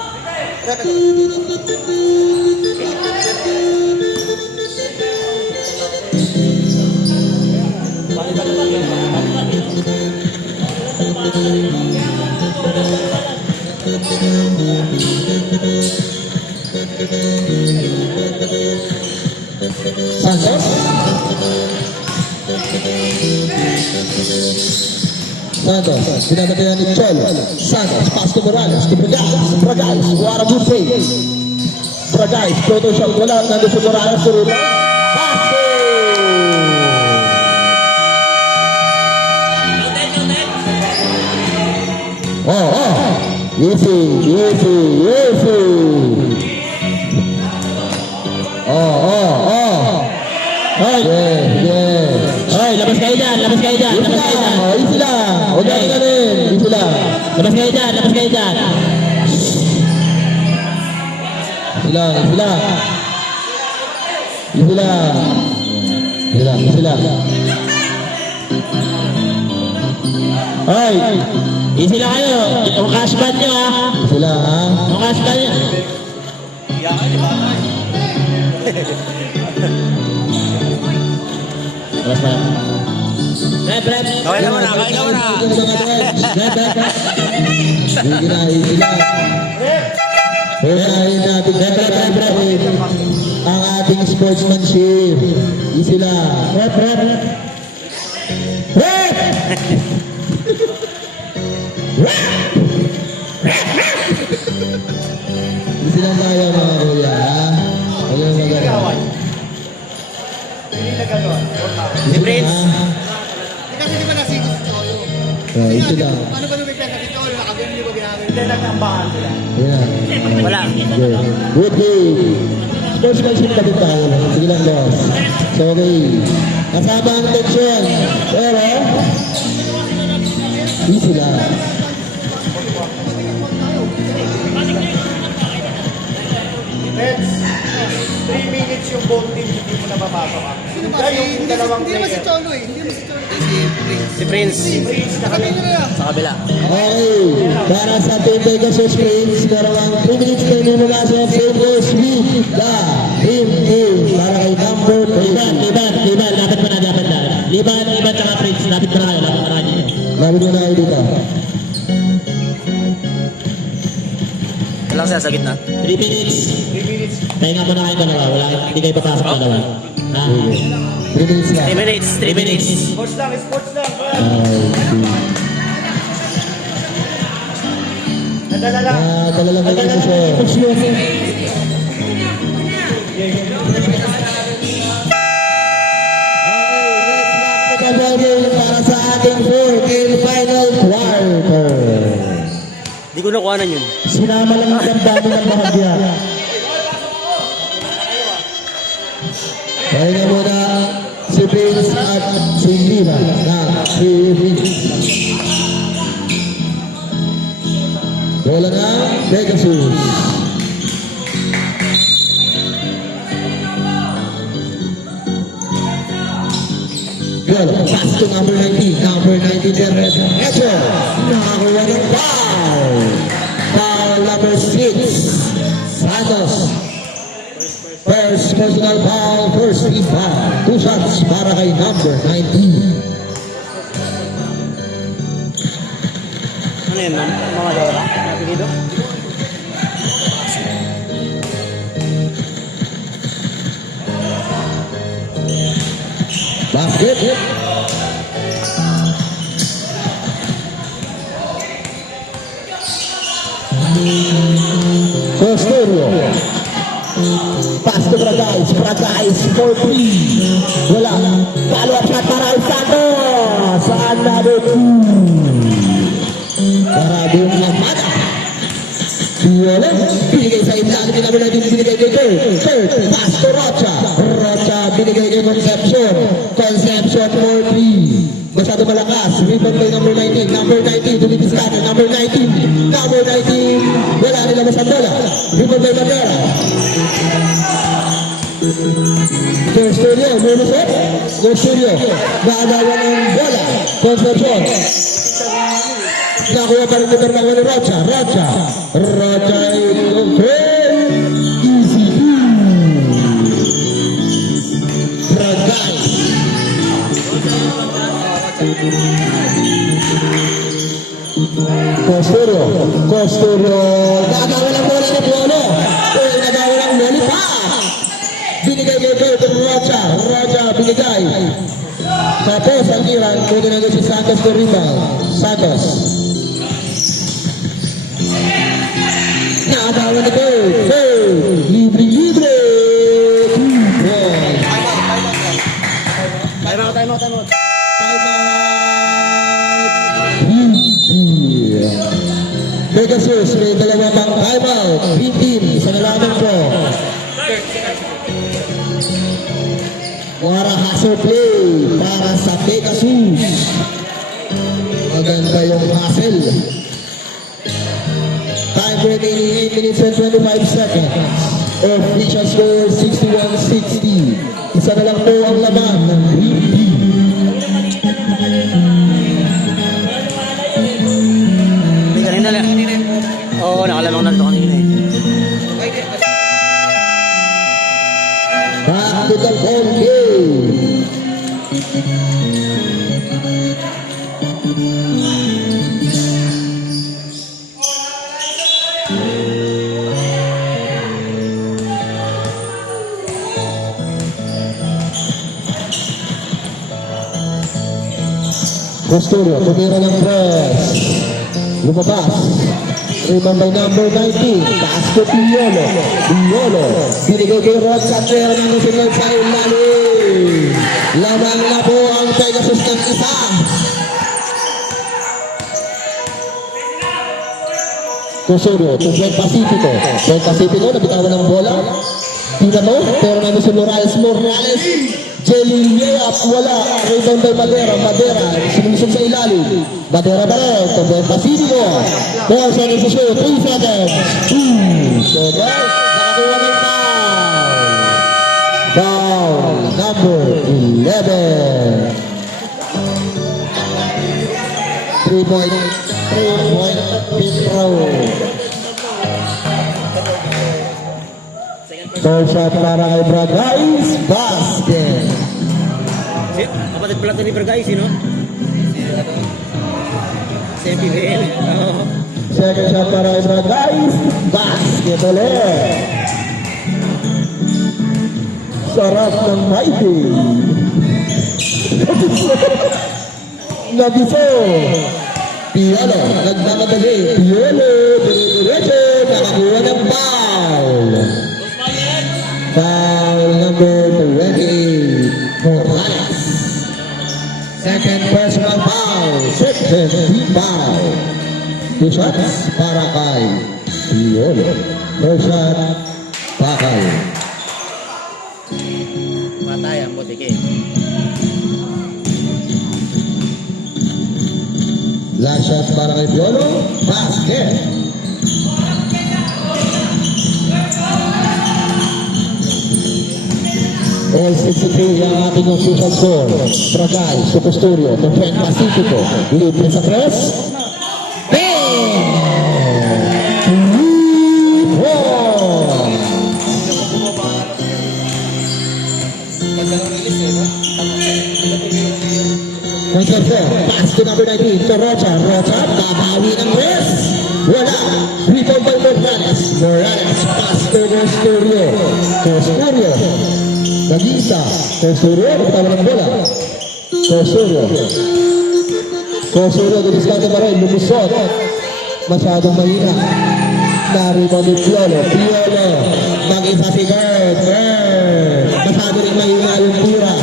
Santos. Santos, pinagatayan ni Chol. Santos, pass to Morales, to Bragais, what a good save. Bragais, proto shot, wala, nandun si Morales, to rebound. Easy. Hoy, labas kayo dyan. Easy lang. Huwag na rin. Easy lang. Labas kayo dyan. Easy lang. Hoy, easy lang kayo. Yung cash band nyo ha. Easy lang, ha? Yung cash band nyo. Labas na. Rep. Okay naman na. Easy lang. Unahin natin ang ating sportsmanship. Easy lang. Rep! Easy lang tayo mga kuya, ha? Huwag yung magagawa. Si Prince. Kasi di ba nasigos si Cholo? Easy lang. Ano ba lumipyan sa si Cholo? Nakagano niyo ba ginamit? Hindi nagtambahan sila. Ayan. Wala. Good game. Sportsmanship kami tayo. Sige lang, boss. Sorry. Kasama ang leksyon. Pero, easy lang. Reds, 3 minutes yung both teams hindi mo napapasok ha. Yung dalawang Hindi naman si player. Cholo eh. Hindi naman si Cholo. Si Prince. Si Prince Sabi nyo na lang. sa kabila. Okay. Para sa Team Pegasus Prince, meron ang 3 minutes na inumasok sa Pegasus with the Team team para kay number 3. Liban, dapat mo na. Liban, tsaka Prince, dapat mo na kayo. Lagi mo na kayo dito. Lang siya sa gitna. 3 minutes. 3 minutes. Pahinga mo na kayo dalawa. Hindi kayo papasok dalawa. Ha? 3 minutes na. 3 minutes. Sports lang. Nadala lang. Dala lang kayo siya. Para sa ating 4th and final quarter. Hindi ko nakuhanan yun. Sinama lang ang damdamin ng bahagya. Kaya nga muna si Prince at si Lima na si Prince. Bola na Pegasus. Well, pass to number 19. Number 19 there. Echo. Nakakuha ng foul. Foul number 6. Santos. First personal foul, first team foul. 2 shots para kay number 19. Ano yun, mga Dora? Napilido? basket. Costorio. Pass to Bragais for three. Wala. Follow-up shot para kay Santos. Sa another two. Grabe yung lamada. Wala. Binigay sa ilan. Binigay natin binigay kay Kurt. Pass to Rocha. Rocha binigay kay Concepcion. Concepcion for three. Masyado malakas. Rebound by number 19. Number 19. Dumibis kanan. Number 19. Number 19. Wala nila masandola. Rebound by Bandera. Costorio. Mumusot. Costorio. Naagawa ng bola. Concepcion. Nakuha pa rin ng Bernardo ni Rocha. Rocha. Rocha. Easy. Bragay. Costorio. Nagawa ng bola ni Polo. Nagawa ng lollipop. Binigay kay Kurt Rocha. Rocha binigay. Tapos ang Iran, kunin na si Santos to rebound. Santos. Nagawa ni Kurt. Libre. Time out. Pegasus, may dalawa pang timeout. Green team, isa na lamang po. Wara hustle play para sa Pegasus. Maganda yung hustle. Time remaining 8 minutes and 25 seconds. Official score 61-60. Isa na lang po ang laban ng Green team. Kanina lang. Oo, nakalamang na ito kanina eh. Back to the ball game. Costorio, tumira ng press. Lumabas. Rebound by number 19. Taas ko Piolo. Binigay kay Rod Santero ng nasunod sa ilalim. Lamang na po ang Pegasus ng isa. Costorio, to Brent Pacifico. Brent Pacifico, nabitawan ng bola. Tira mo, pero na si Morales. Jelly layup, wala. Rebound by Madera. Sinulusog sa ilalim. Madera pa rin. To Brent Pacifico. 4 seconds to shoot. 3 seconds. So guys, nakakuha ng foul. Foul number 11. 3-point free throw. Third shot para kay Bragais. Basket. Kapatid pala ito ni Bragais, no? Si PBL. Oo. Second shot para kay Bragais. Basket ulit. Sarap ng mighty. Nabiso. Piolo. Nagmamadali. Piolo. Diretso. Nakakuha ng foul. Foul number 28. Morales. Second personal foul. Second team foul. 2 shots para kay Piolo. First shot, Bakal. Matay ang putike. Last shot para kay Piolo. Basket. All 63 ang ating official score. Bragay, Costorio, to Brent Pacifico. Libre sa press. Bang! 3-4. Pass to number 19 to Rocha. Babawi ng press. Wala. Rebound by Morales. Pass to Costorio. Nag-isa. Costorio, nagtawa ng bola. Kosurio, diniskarte pa rin, lumusot. Masyadong mahina. Na-rebound ni Piolo. Mag-isa si Gert. Masyado rin mahina yung tira.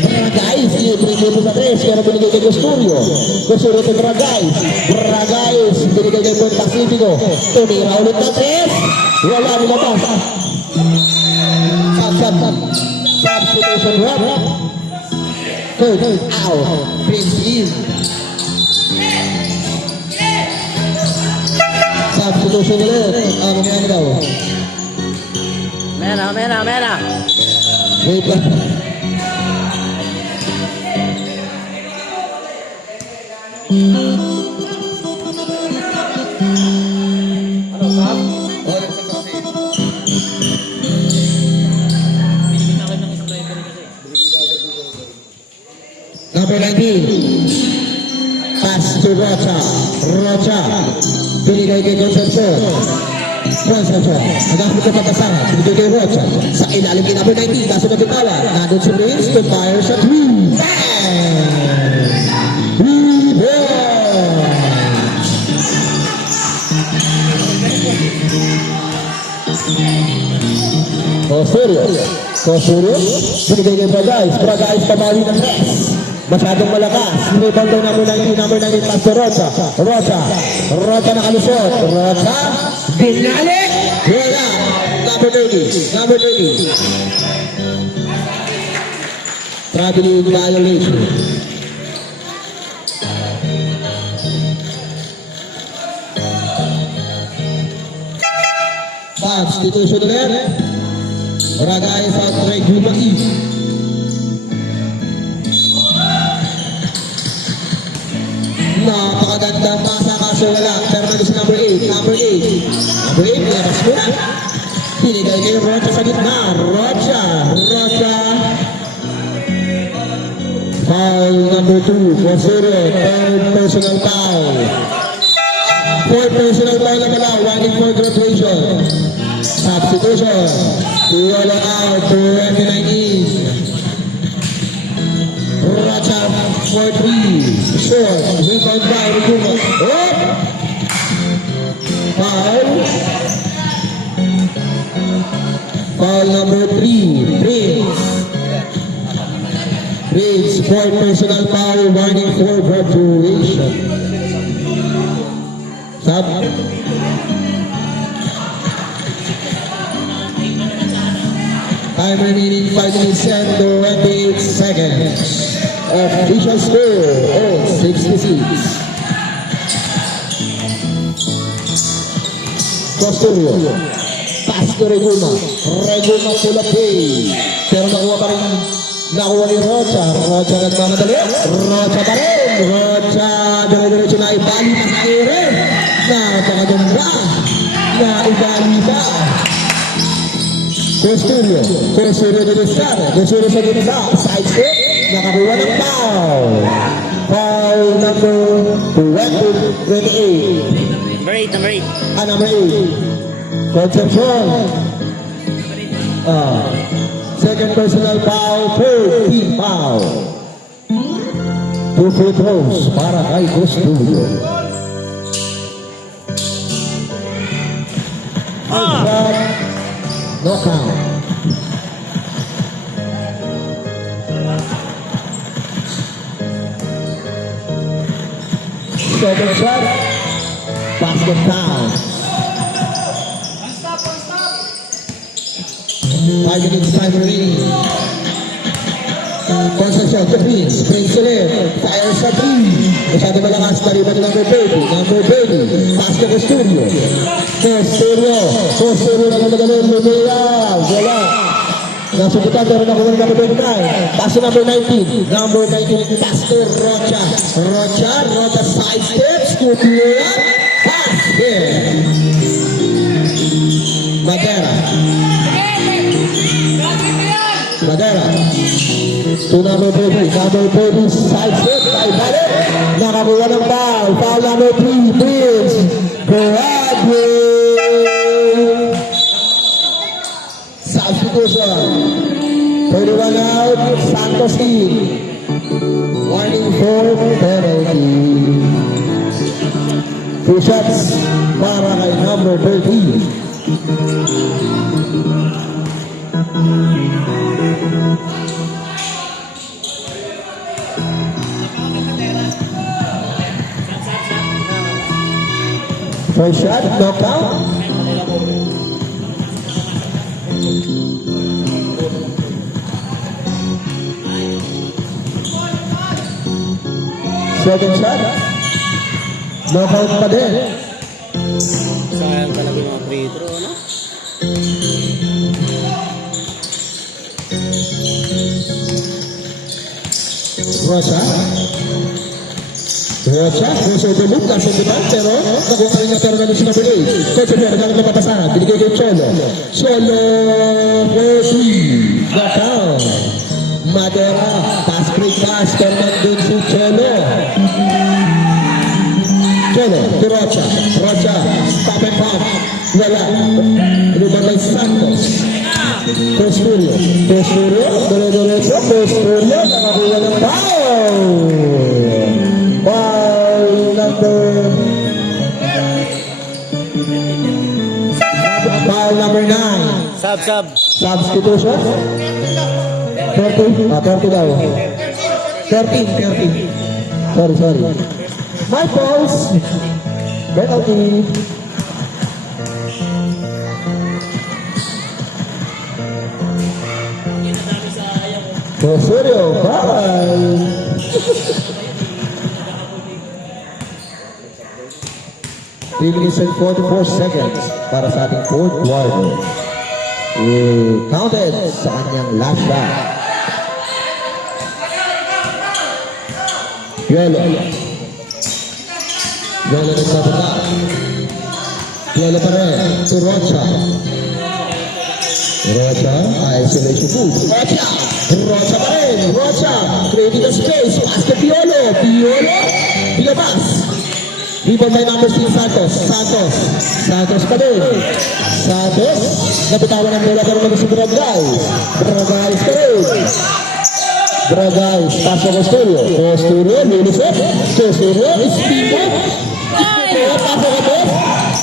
Bragais, libre sa 3, pero binigay kay Kosurio. Kosurio kay Bragais. Binigay kay Buen Pacifico. Tumira ulit na 3. Wala nilabas. Substitution drop. Third out. Prince in. Substitution ulit. Ano nga daw? Mena. Wait lang. Number 19. Pass to Rocha. Binigay kay Concepcion. Nagkakit ka pagkasangan. Binigay kay Rocha. Sa ilalim kay number 19. Kaso na bitawa. Nandun si Prince to fire shot. Bang! Kosurio. Binigay kay Bragais. Pamali ng press. Masyadong malakas. Rebound daw number 19 pass to Rocha. Rocha nakalusot. Rocha. Binalik. Wala. Number 30. Traveling violation. Substitution ulit. Bragais at Reguma East. Napakagandang pasa kaso wala. Pero nagis number 8. Number 8, labas mo na. Binigay kay Rocha sa gitna. Rocha. Foul number 2. Kosurio. Third personal foul. Fourth personal foul na pala. Running for graduation. Substitution. Wala out. 29 Rocha for 3. Short. Rebound by Reguma. Foul number 3. Prince. Fourth personal foul. Warning for graduation. Sub. Time remaining 5 minutes and 28 seconds. Official score of 66. Kosurio. Pass to Reguma. Reguma pull up play. Pero nakuha ni Rocha. Rocha nagmamadali. Rocha pa rin. Rocha. Dire-diretso na ibali pa sa ere. Napakaganda. Ibali pa. Kosurio din start. Kosurio sa gitna. Side step. Nakakuha ng foul. Foul number 28. Number 8. Number 8. Concepcion. Second personal foul. Third team foul. 2 free throws para kay Kosurio. Shot. No count. Second shot. Basket count. 5 minutes time remaining. Concepcion to Prince ulit. Fire sa 3. Masyado malakas pa rin ng number 30. Pass to Kosurio. Kosurio na magaling. Lumiyag. Wala. Nasubutan pero nakuha ng number 29. Pass to number 19. Number 19 pass to Rocha. Rocha side steps. Kosurio. Pass. Madera. To number 30. Number 30 side step. Nakakuha ng foul. Foul number 3. Prince. Graduate. Substitution. 31 out, Santos in. Warning for penalty. 2 shots para kay number 13. First shot, knockout. Second shot, knockout pa din. Sayang talaga yung mga free throw, ano? Rocha. Rocha, puso tulog, nasa diban, pero nakuha rin niya pero namin si number 8. Coach Pierre, nagkaroon na papasahan, binigay kay Cholo. Cholo, Rosi, knockout. Madera, pass break pass, pero nandun si Cholo. Cholo, to Rocha. Rocha, stop and pop. Wala. Inuman kay Santos. Costurio, dire-diretso, Costurio, nakakuha ng foul. Foul number 9. Sub. Substitution. 30. 30 daw. 13. Sorry. My fault. Penalty. Costurio, foul. Three minutes and 44 seconds para sa ating fourth quarter. Counted sa kanyang last shot. Yelo nagbababa. Yelo pa rin. To Rocha. Isolation move. Rocha pa rin. Rocha. Creating a space. Pass to Piolo. Bilabas. Rebound by number 6, Santos pa rin. Santos, napitawan ng bola pero naman si Dragay pa rin. Dragay, pass to Costurio, Lulisep, Costurio, Espino, pass to Capos,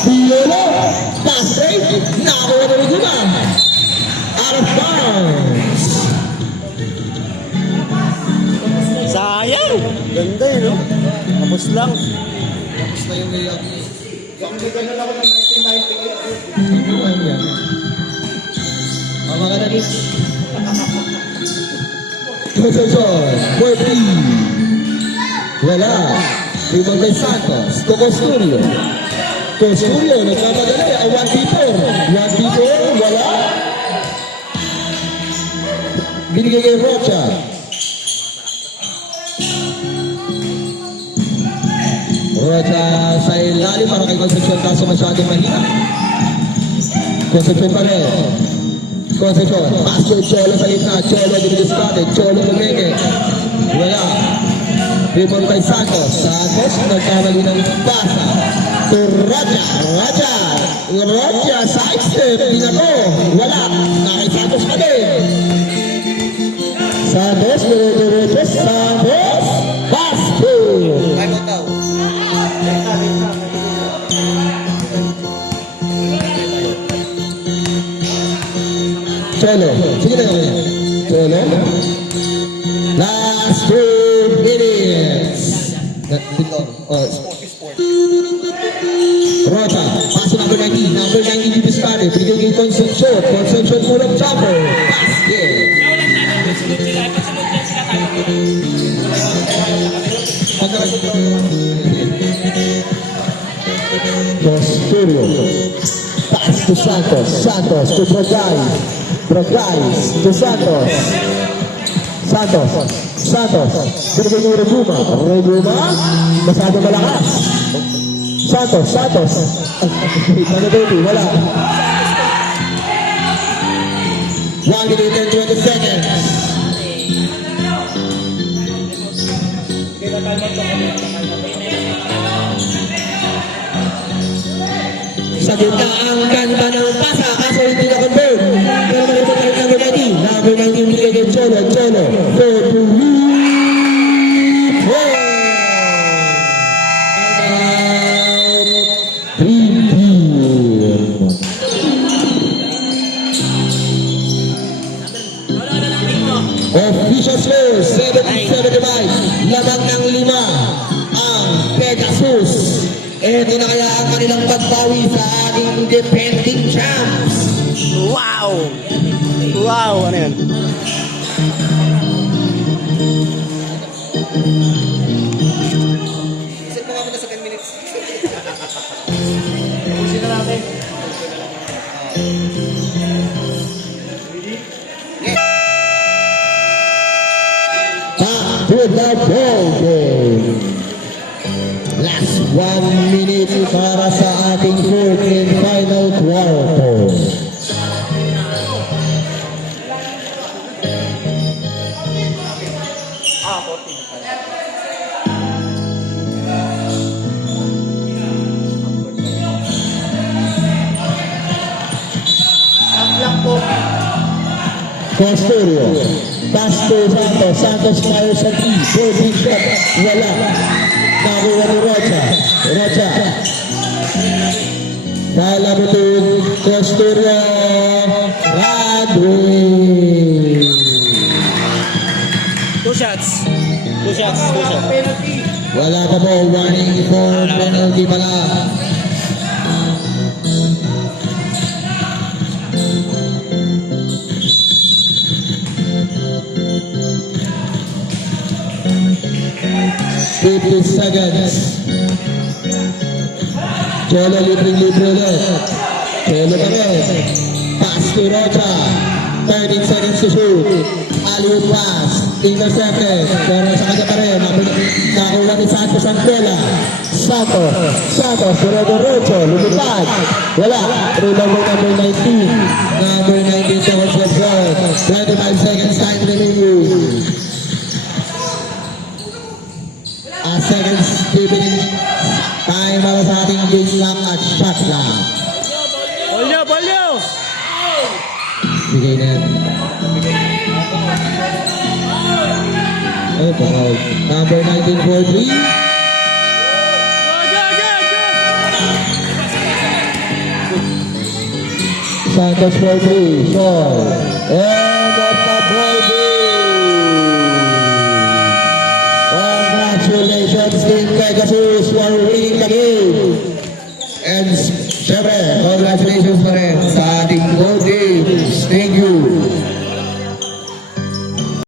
Piolo, pass break, nakakuha na rin yun out of bounds. Sayang! Ganda yun, no? Tapos lang. Mga kananit. Concepcion, 14. Wala. Rebound kay Santos. To Costurio, nagkamadali. 1v4. Wala. Binigay kay Rocha. Rocha sa ilalim para kay Concepcion kaso masyadong mahina. Concepcion pa rin. Pass to Cholo sa gitna. Cholo dinidiscarded. Cholo lumenge. Wala. Rebound kay Santos. Nagkamali ng pasa. To Rocha. Side step. Binato. Wala. Nakay Santos pa din. Santos. Basket. Time out daw. Cholo. Sige na kaya. Cholo. Last 2 minutes. Rocha. Pass to number 19. Number 19 yung discarded. Binigay kay Concepcion. Pull-up jumper. Basket. Costurio. Pass to Santos to Dragay to Santos. Binigay ni Reguma. Masyado malakas. Santos. Wala. 1 minute and 20 seconds. Sa gitna ang ganda ng pasa kaso hindi na-convert. Pero malipot na rin number 19. Number 19 binigay kay Official score, 70-75. Lamang ng 5 ang Pegasus. Ito na kaya ang kanilang pagbawi sa ating defending champs. Wow! Wow! Ano yan? Isit mo nga muna sa 10 minutes. Tapusin na natin. Back to the ball game. Last 1 minute para sa ating fourth and final quarter. Costorio, Pastor Santos, Santos fires at E, Bobby shot, wala. Nakuha ni Rocha, Rocha. Palabutog, Costorio, Radwin. 2 shots. 2 shots. 2 shots. Wala pa po, warning for penalty pala. Fifty seconds. Cholo libre ulit. Cholo pa rin. Pass to Rocha. 13 seconds to shoot. Alley pass. Intercepted. Pero sa kanya pa rin. Nakuha ni Santos ang bola. Santos. Rocho. Lumipad. Wala. Rebound number 19. Number 19 seconds left. 25 seconds time remaining. Seconds giving time para sa ating game lang at shot lang. Ball nyo! Bigay na yan. Oh, wow. Number 19 for 3. Santos for 3. Short. And at the ball Congratulations Team Pegasus for winning the game. And syempre, congratulations pa rin sa ating gold teams. Thank you.